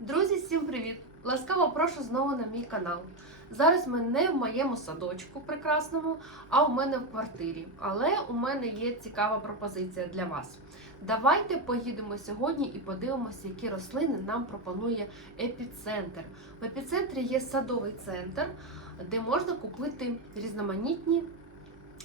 Друзі, всім привіт! Ласкаво прошу знову на мій канал. Зараз ми не в моєму садочку прекрасному, а у мене в квартирі. Але у мене є цікава пропозиція для вас. Давайте поїдемо сьогодні і подивимося, які рослини нам пропонує епіцентр. В епіцентрі є садовий центр, де можна купити різноманітні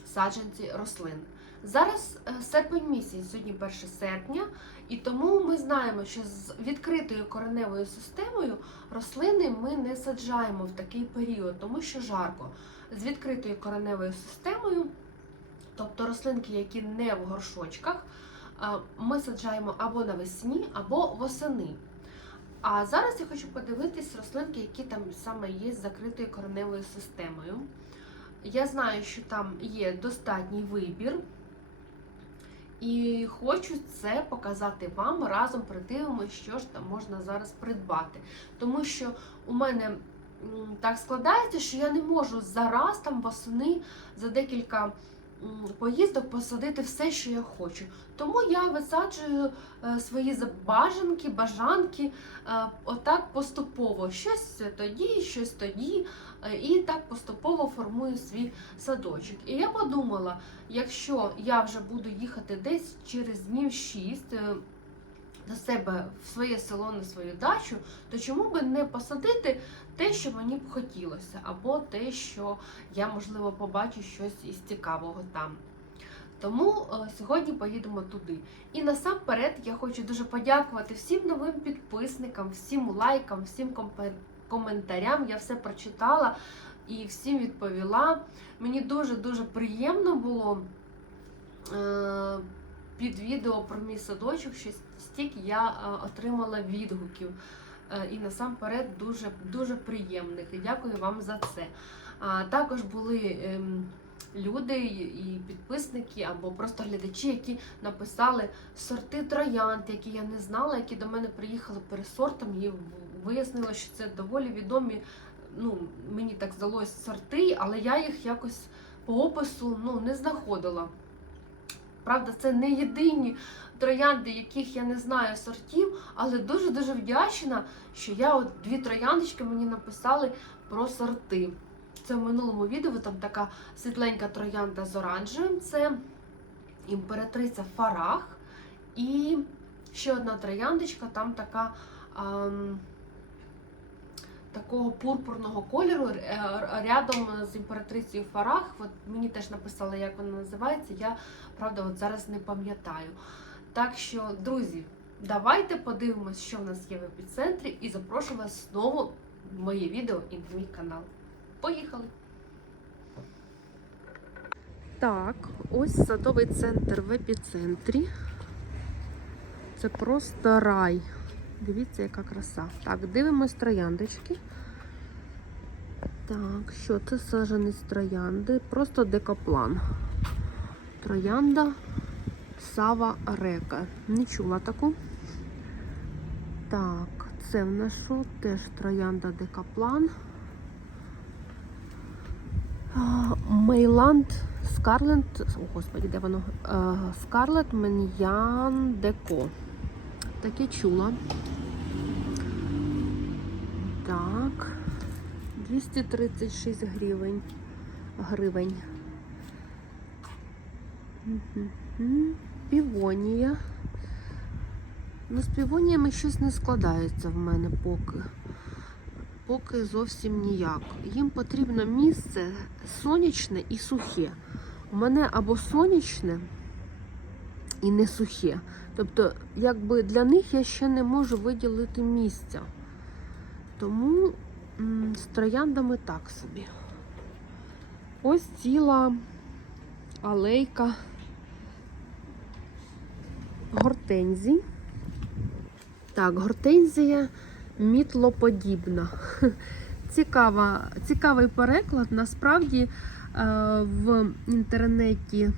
саджанці рослин. Зараз е, серпень місяць, сьогодні 1 серпня, і тому ми знаємо, що з відкритою кореневою системою рослини ми не саджаємо в такий період, тому що жарко. З відкритою кореневою системою, тобто рослинки, які не в горшочках, ми саджаємо або навесні, або восени. А зараз я хочу подивитись рослинки, які там саме є з закритою кореневою системою. Я знаю, що там є достатній вибір. І хочу це показати вам. Разом придивимося, що ж там можна зараз придбати. Тому що у мене так складається, що я не можу зараз там восени за декілька поїздок посадити все, що я хочу. Тому я висаджую е, свої забажанки, бажанки е, отак поступово. Щось тоді, щось тоді. Е, І так поступово формую свій садочок. І я подумала, якщо я вже буду їхати десь через днів 6 е, до себе в своє село на свою дачу, то чому би не посадити те, що мені б хотілося, або те, що я, можливо, побачу щось із цікавого там. Тому е, сьогодні поїдемо туди. І насамперед я хочу дуже подякувати всім новим підписникам, всім лайкам, всім компе- коментарям. Я все прочитала і всім відповіла. Мені дуже-дуже приємно було е, під відео про мій садочок, що стільки я е, отримала відгуків. Е, І насамперед дуже, дуже приємних. І дякую вам за це. Також були ем, люди і підписники або просто глядачі, які написали сорти троянд, які я не знала, які до мене приїхали пересортом, вияснила, що це доволі відомі. Ну, мені так здалось сорти, але я їх якось по опису ну, не знаходила. Правда, це не єдині троянди, яких я не знаю сортів, але дуже-дуже вдячна, що я от дві трояндочки мені написали про сорти. Це в минулому відео там така світленька троянда з оранжевим, це імператриця Фарах. І ще одна трояндочка, там така. ам, Такого пурпурного кольору е, рядом з імператрицею Фарах. От мені теж написали, як вона називається. Я правда от зараз не пам'ятаю. Так що, друзі, давайте подивимось, що в нас є в епіцентрі, і запрошую вас знову в моє відео і на мій канал. Поїхали! Так, ось садовий центр в епіцентрі. Це просто рай. Дивіться, яка краса. Так, дивимось трояндочки. Так, що це саженець троянди? Просто декоплан. Троянда Сава Река. Не чула таку. Так, це в нас що? Теж троянда декаплан. Мейланд Скарлет. О, господи, де воно? А, Скарлет Меньян Деко. Таке чула. Так. 236 гривень. Гривень. Півонія. Ну, з півоніями щось не складається в мене поки. Поки зовсім ніяк. Їм потрібно місце сонячне і сухе. У мене або сонячне і не сухе. Тобто, якби для них я ще не можу виділити місця. Тому з трояндами так собі. Ось ціла алейка гортензій. Так, гортензія мітлоподібна. Цікава, цікавий переклад. Насправді е, в інтернеті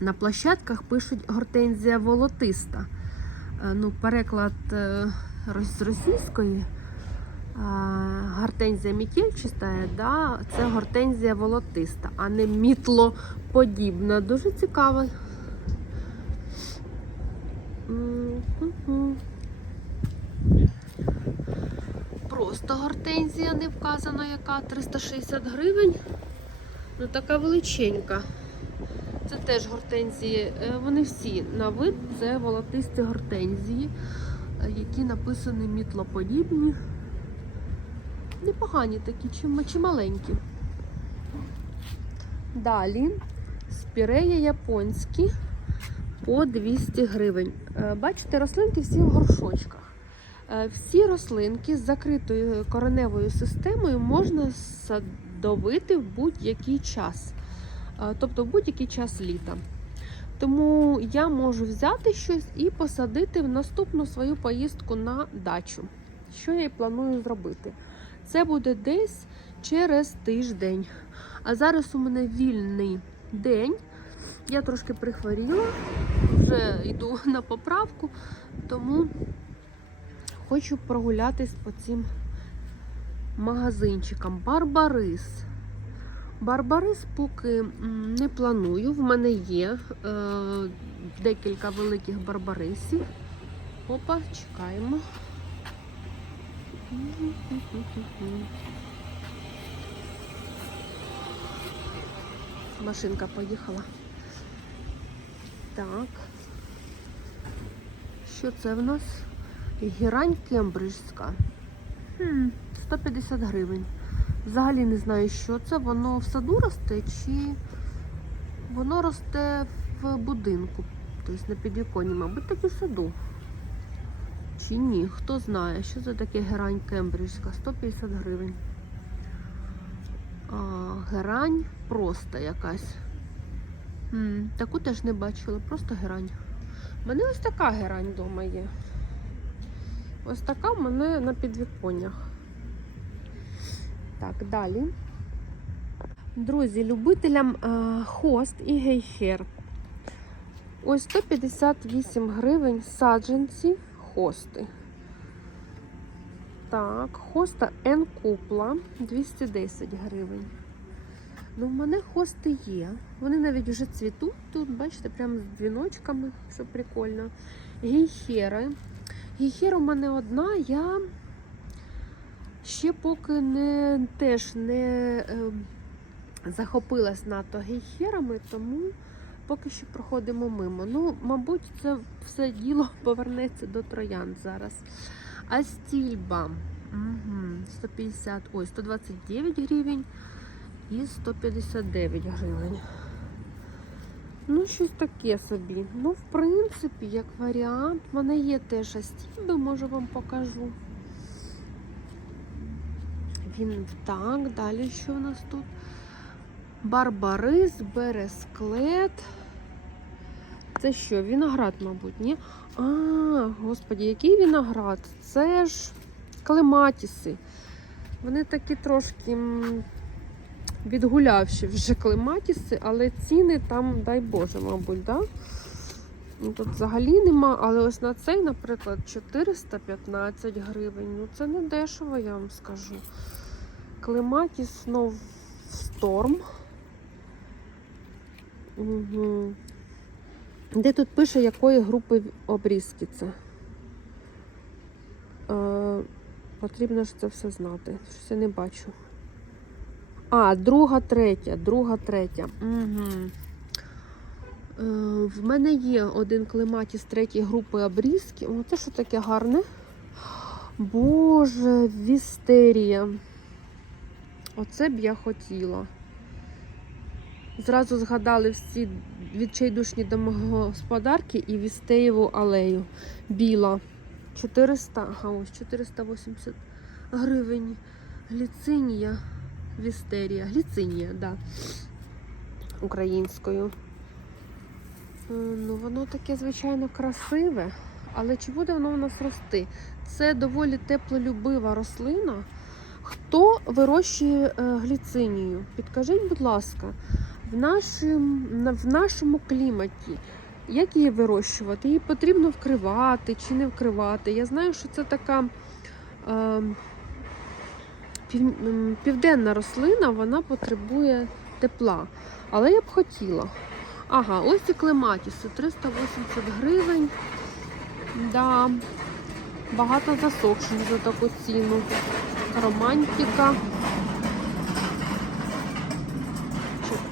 на площадках пишуть гортензія волотиста. Е, Ну, переклад е, з російської. а, Гортензія мітільчиста, да, це гортензія волотиста, а не мітлоподібна. Дуже цікаво. Просто гортензія не вказано, яка 360 гривень. Ну така величенька. Це теж гортензії. Е, Вони всі на вид, це волотисті гортензії, е, які написані мітлоподібні. Непогані такі, чи, маленькі. Далі спіреї японські по 200 гривень. Е, Бачите, рослинки всі в горшочках. Всі рослинки з закритою кореневою системою можна садовити в будь-який час, тобто будь-який час літа. Тому я можу взяти щось і посадити в наступну свою поїздку на дачу. Що я і планую зробити? Це буде десь через тиждень. А зараз у мене вільний день. Я трошки прихворіла, вже йду на поправку, тому хочу прогулятись по цим магазинчикам. Барбарис. Барбарис поки не планую. В мене є е, декілька великих барбарисів. Опа, чекаємо. Машинка поїхала. Так. Що це в нас? Герань кембриджська. 150 гривень. Взагалі не знаю, що це. Воно в саду росте чи воно росте в будинку. Тобто на підвіконні, мабуть, так і в саду. Чи ні? Хто знає, що це таке герань кембриджська? 150 гривень. А, герань просто якась. М, таку теж не бачила, просто герань. У мене ось така герань вдома є. Ось така в мене на підвіконнях. Так, далі. Друзі, любителям е, хост і гейхер. Ось 158 гривень саджанці хости. Так, хоста N купла 210 гривень. Ну, в мене хости є. Вони навіть вже цвітуть тут, бачите, прямо з дзвіночками, що прикольно. Гейхери. Гейхер у мене одна, я ще поки не теж не е, захопилась надто гейхерами, тому поки що проходимо мимо. Ну, мабуть, це все діло повернеться до троянд зараз. Астільба. Угу. 150, ой, 129 гривень і 159 гривень. Ну, щось таке собі. Ну, в принципі, як варіант, в мене є теж астільби, може вам покажу. Він так, далі що в нас тут? Барбарис, бересклет. Це що, виноград, мабуть, ні? А, господі, який виноград? Це ж клематіси. Вони такі трошки відгулявші вже клематіси, але ціни там, дай Боже, мабуть, да? Ну, Тут взагалі нема, але ось на цей, наприклад, 415 гривень. Ну це не дешево, я вам скажу. Клематіс Snow Storm. Угу. Де тут пише, якої групи обрізки це? Е, потрібно ж це все знати. Щось я не бачу. А, друга, третя, друга, третя. Угу. В мене є один клематіс третьої групи обрізки. О, це що таке гарне? Боже, вістерія. Оце б я хотіла. Зразу згадали всі відчайдушні домогосподарки і Вістеєву алею. Біла. 400, ага, ось 480 гривень. Гліцинія. Вістерія. Гліцинія, да. Українською. Ну, воно таке, звичайно, красиве, але чи буде воно у нас рости? Це доволі теплолюбива рослина. Хто вирощує е, гліцинію? Підкажіть, будь ласка, в, нашим, в нашому кліматі, як її вирощувати? Її потрібно вкривати чи не вкривати. Я знаю, що це така е, пів, південна рослина, вона потребує тепла. Але я б хотіла. Ага, ось ці клематіси 380 гривень. Да. Багато засохших за таку ціну. Романтика.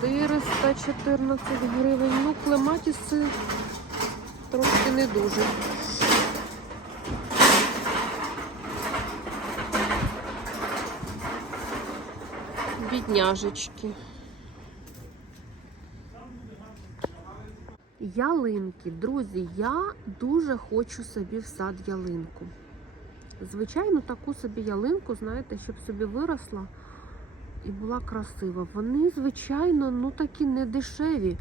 414 гривень. Ну, клематіси трошки не дуже. Бідняжечки. Ялинки, друзі, я дуже хочу собі в сад ялинку. Звичайно, таку собі ялинку, знаєте, щоб собі виросла і була красива. Вони, звичайно, ну такі не дешеві.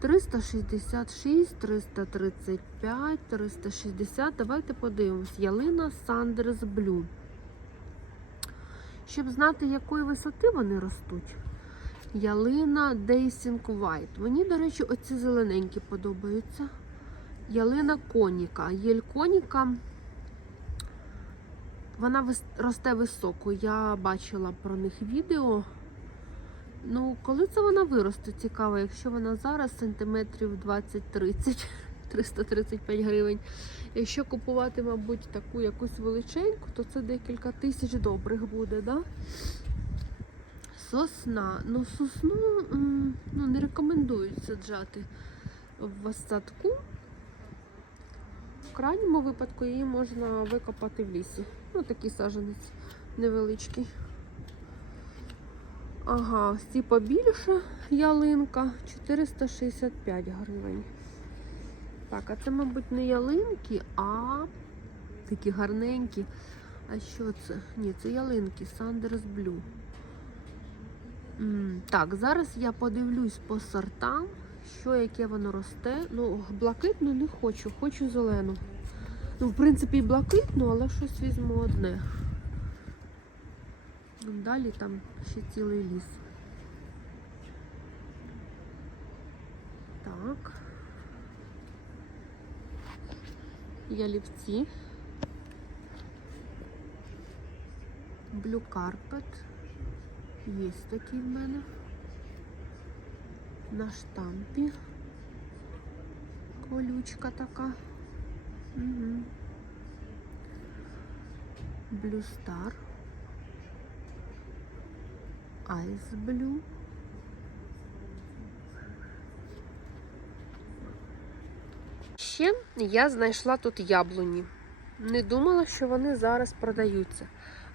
366, 335, 360. Давайте подивимось. Ялина Sanders Blue. Щоб знати, якої висоти вони ростуть. Ялина Dancing White. Мені, до речі, оці зелененькі подобаються. Ялина Коніка. Єль Коніка. Вона росте високо. Я бачила про них відео. Ну, коли це вона виросте, цікаво, якщо вона зараз сантиметрів 20-30, 335 гривень. Якщо купувати, мабуть, таку якусь величеньку, то це декілька тисяч добрих буде, да? Сосна. Ну, сосну ну, не рекомендують саджати в садку. В крайньому випадку її можна викопати в лісі. Ну, такий саджанець невеличкий. Ага, ось ці побільше ялинка 465 гривень. Так, а це, мабуть, не ялинки, а такі гарненькі. А що це? Ні, це ялинки Sanders Blue. Так, зараз я подивлюсь по сортам, що яке воно росте. Ну, блакитну не хочу, хочу зелену. Ну, в принципі, і блакитну, але щось візьму одне. Ну, Далі там ще цілий ліс. Так. Ялівці. Blue Carpet. Є такий в мене. На штампі. Колючка така. Угу. Blue Star. Ice. Ще я знайшла тут яблуні. Не думала, що вони зараз продаються.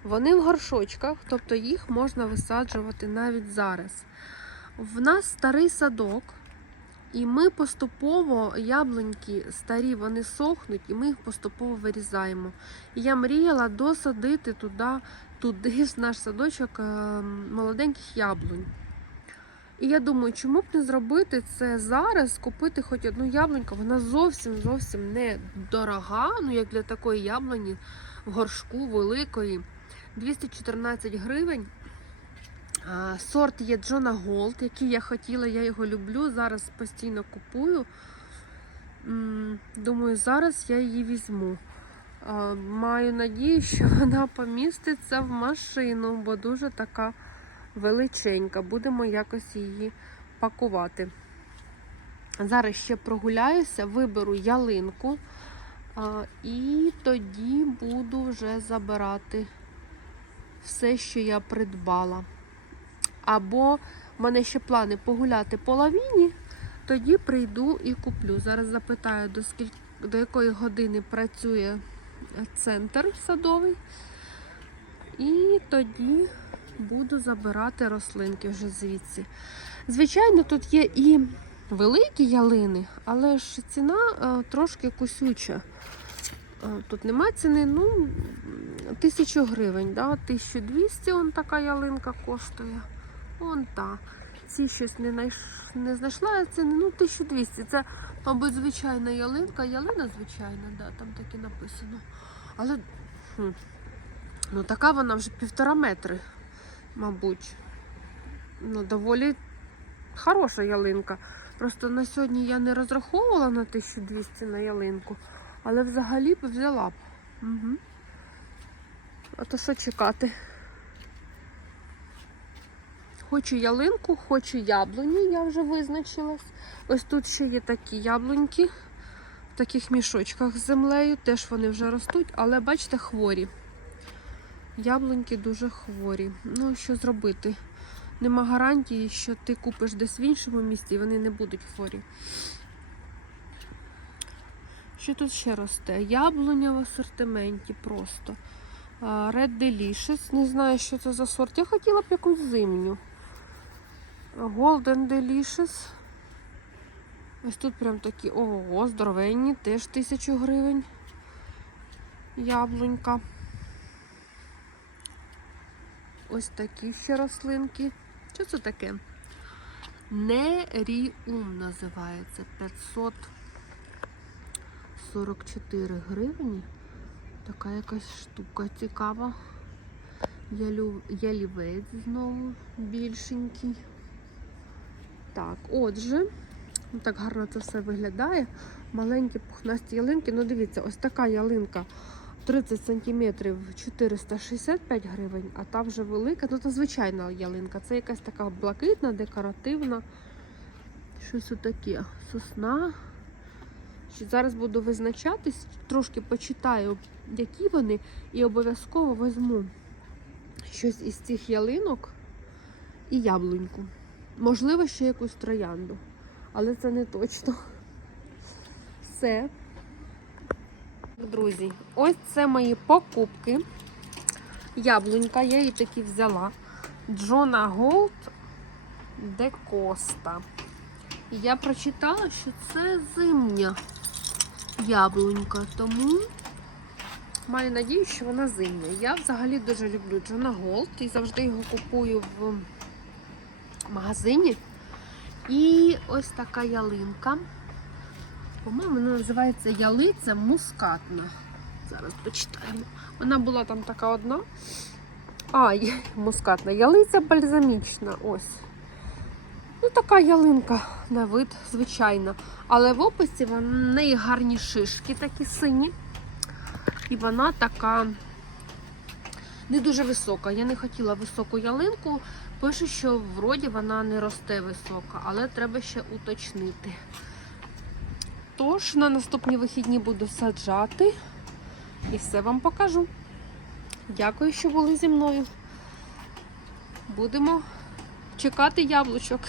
Вони в горшочках, тобто їх можна висаджувати навіть зараз. В нас старий садок, і ми поступово яблуньки старі, вони сохнуть, і ми їх поступово вирізаємо. І я мріяла досадити туди, туди ж наш садочок е, молоденьких яблунь. І я думаю, чому б не зробити це зараз, купити хоч одну яблуньку, вона зовсім зовсім не дорога, ну як для такої яблуні в горшку великої. 214 гривень. Сорт є Джона Голд, який я хотіла, я його люблю. Зараз постійно купую. Думаю, зараз я її візьму. Маю надію, що вона поміститься в машину, бо дуже така величенька. Будемо якось її пакувати. Зараз ще прогуляюся, виберу ялинку. І тоді буду вже забирати все, що я придбала. Або в мене ще плани погуляти по лавіні, тоді прийду і куплю. Зараз запитаю, до, скіль... до якої години працює центр садовий. І тоді буду забирати рослинки вже звідси. Звичайно, тут є і великі ялини, але ж ціна е, трошки кусюча. Е, Тут нема ціни, ну, тисячу гривень, да? 1200 он така ялинка коштує. Вон та. Ці щось не, найш... не знайшла ціни, ну 1200. Це, мабуть, звичайна ялинка. Ялина звичайна, да, там так і написано. Але хм, ну, така вона вже півтора метри, мабуть. Ну, доволі хороша ялинка. Просто на сьогодні я не розраховувала на 1200 на ялинку, але взагалі б взяла б. Угу. А то що чекати? Хочу ялинку, хочу яблуні, я вже визначилась. Ось тут ще є такі яблуньки в таких мішочках з землею. Теж вони вже ростуть, але бачите, хворі. яблуньки дуже хворі. Ну, що зробити? Нема гарантії, що ти купиш десь в іншому місті, і вони не будуть хворі. Що тут ще росте? Яблуня в асортименті просто. Red Delicious. Не знаю, що це за сорт. Я хотіла б якусь зимню. Golden Delicious. Ось тут прям такі, ого, здоровенні, теж тисячу гривень. Яблунька. Ось такі ще рослинки. Що це таке? Неріум називається. 544 гривні. Така якась штука цікава. Ялівець знову більшенький. Так, отже, так гарно це все виглядає. Маленькі пухнасті ялинки. Ну, дивіться, ось така ялинка 30 см 465 гривень, а та вже велика. Ну, це звичайна ялинка. Це якась така блакитна, декоративна. Щось отаке. Сосна. Зараз буду визначатись, трошки почитаю, які вони, і обов'язково візьму щось із цих ялинок і яблуньку. Можливо, ще якусь троянду, але це не точно. Все. Друзі, ось це мої покупки. Яблунька, я її таки взяла. Джона Голд де Коста. І я прочитала, що це зимня яблунька, тому маю надію, що вона зимня. Я взагалі дуже люблю Джона Голд і завжди його купую в магазині. І ось така ялинка. По-моєму, вона називається ялиця мускатна. Зараз почитаємо. Вона була там така одна. А, мускатна. Ялиця бальзамічна. Ось. Ну, така ялинка на вид, звичайна. Але в описі в неї гарні шишки такі сині. І вона така не дуже висока. Я не хотіла високу ялинку. Пише, що вроді вона не росте висока, але треба ще уточнити. Тож на наступні вихідні буду саджати і все вам покажу. Дякую, що були зі мною. Будемо чекати яблучок.